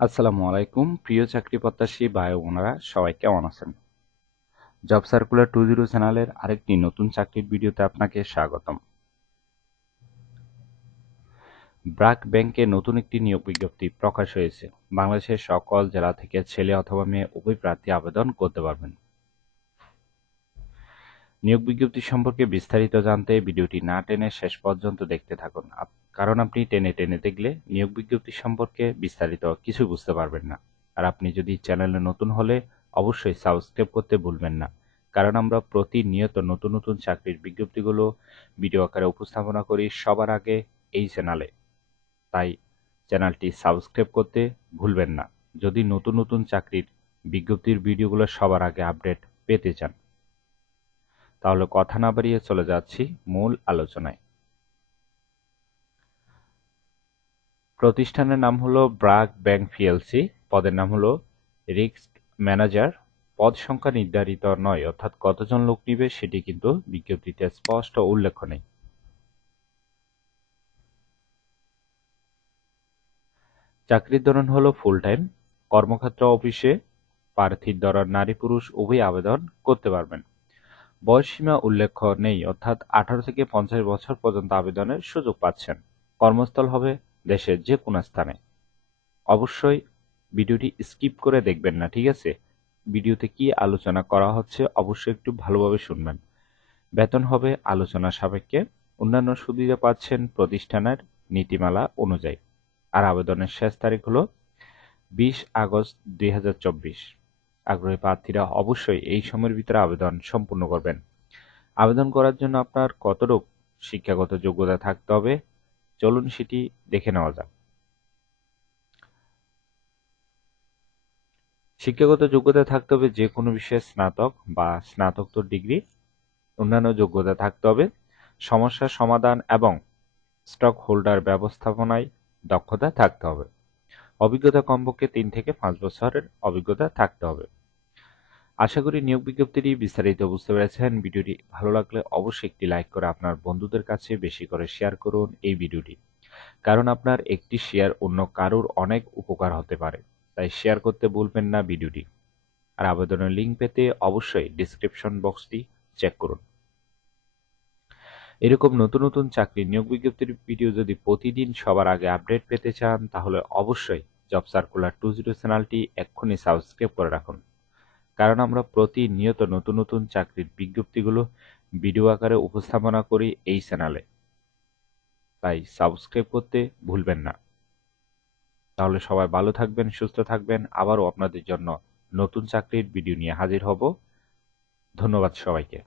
আসসালামু আলাইকুম প্রিয় চাকরি প্রত্যাশী ভাই ও বোনেরা, সবাই কেমন আছেন? জব সার্কুলার 20 চ্যানেলের আরেকটি নতুন চাকরির ভিডিওতে আপনাকে স্বাগতম। ব্র্যাক ব্যাংকে নতুন একটি নিয়োগ বিজ্ঞপ্তি প্রকাশ হয়েছে। বাংলাদেশের সকল জেলা থেকে ছেলে অথবা মেয়ে উভয় প্রার্থী আবেদন করতে পারবেন। নিয়োগ বিজ্ঞপ্তি সম্পর্কে বিস্তারিত জানতে ভিডিওটি না টেনে শেষ পর্যন্ত দেখতে থাকুন, কারণ আপনি টেনে টেনে দেখলে নিয়োগ বিজ্ঞপ্তি সম্পর্কে বিস্তারিত কিছু বুঝতে পারবেন না। আর আপনি যদি চ্যানেলে নতুন হলে অবশ্যই সাবস্ক্রাইব করতে ভুলবেন না, কারণ আমরা প্রতিনিয়ত নতুন নতুন চাকরির বিজ্ঞপ্তিগুলো ভিডিও আকারে উপস্থাপনা করি সবার আগে এই চ্যানেলে। তাই চ্যানেলটি সাবস্ক্রাইব করতে ভুলবেন না যদি নতুন নতুন চাকরির বিজ্ঞপ্তির ভিডিওগুলো সবার আগে আপডেট পেতে চান। তাহলে কথা না বাড়িয়ে চলে যাচ্ছি মূল আলোচনায়। প্রতিষ্ঠানের নাম হলো ব্র্যাক ব্যাংক পিএলসি, পদের নাম হলো রিস্ক ম্যানেজার। পদ সংখ্যা নির্ধারিত নয়, অর্থাৎ কতজন লোক নিবে সেটি কিন্তু বিজ্ঞপ্তিতে স্পষ্ট উল্লেখ নেই। চাকরির ধরন হলো ফুল টাইম। কর্মক্ষেত্র অফিসে। প্রার্থীর ধরন নারী পুরুষ উভয় আবেদন করতে পারবেন। বয়সসীমা উল্লেখ নেই, অর্থাৎ 18 থেকে 50 বছর পর্যন্ত আবেদনের সুযোগ পাচ্ছেন। কর্মস্থল হবে দেশের যে কোনো স্থানে। অবশ্যই ভিডিওটি স্কিপ করে দেখবেন না, ঠিক আছে? ভিডিওতে কি আলোচনা করা হচ্ছে অবশ্যই একটু ভালোভাবে শুনবেন। বেতন হবে আলোচনা সাপেক্ষে। অন্যান্য সুবিধা পাচ্ছেন প্রতিষ্ঠানের নীতিমালা অনুযায়ী। আর আবেদনের শেষ তারিখ হলো 20 আগস্ট 2024। আগ্রহী প্রার্থীরা অবশ্যই এই সময়ের ভিতরে আবেদন সম্পূর্ণ করবেন। আবেদন করার জন্য আপনার কতটুকু শিক্ষাগত যোগ্যতা থাকতে হবে চলুন সেটি দেখে নেওয়া যাক। শিক্ষাগত যোগ্যতা থাকতে হবে যে কোনো বিষয়ে স্নাতক বা স্নাতকোত্তর ডিগ্রি। অন্যান্য যোগ্যতা থাকতে হবে সমস্যা সমাধান এবং স্টক হোল্ডার ব্যবস্থাপনায় দক্ষতা থাকতে হবে। অভিজ্ঞতা কমপক্ষে 3 থেকে 5 বছরের অভিজ্ঞতা থাকতে হবে। আশা করি নিয়োগ বিজ্ঞপ্তিটি বিস্তারিত বুঝতে পেরেছেন। ভিডিওটি ভালো লাগলে অবশ্যই একটি লাইক করে আপনার বন্ধুদের কাছে বেশি করে শেয়ার করুন এই ভিডিওটি, কারণ আপনার একটি শেয়ার অন্য কারোর অনেক উপকার হতে পারে। তাই শেয়ার করতে ভুলবেন না ভিডিওটি। আর আবেদনের লিঙ্ক পেতে অবশ্যই ডেসক্রিপশন বক্সটি চেক করুন। এরকম নতুন নতুন চাকরি নিয়োগ বিজ্ঞপ্তির ভিডিও যদি প্রতিদিন সবার আগে আপডেট পেতে চান তাহলে অবশ্যই জব সার্কুলার 20 চ্যানেলটি এক্ষুনি সাবস্ক্রাইব করে রাখুন, কারণ আমরা প্রতিনিয়ত নতুন নতুন চাকরির বিজ্ঞপ্তিগুলো ভিডিও আকারে উপস্থাপনা করি এই চ্যানেলে। তাই সাবস্ক্রাইব করতে ভুলবেন না। তাহলে সবাই ভালো থাকবেন, সুস্থ থাকবেন। আবারও আপনাদের জন্য নতুন চাকরির ভিডিও নিয়ে হাজির হব। ধন্যবাদ সবাইকে।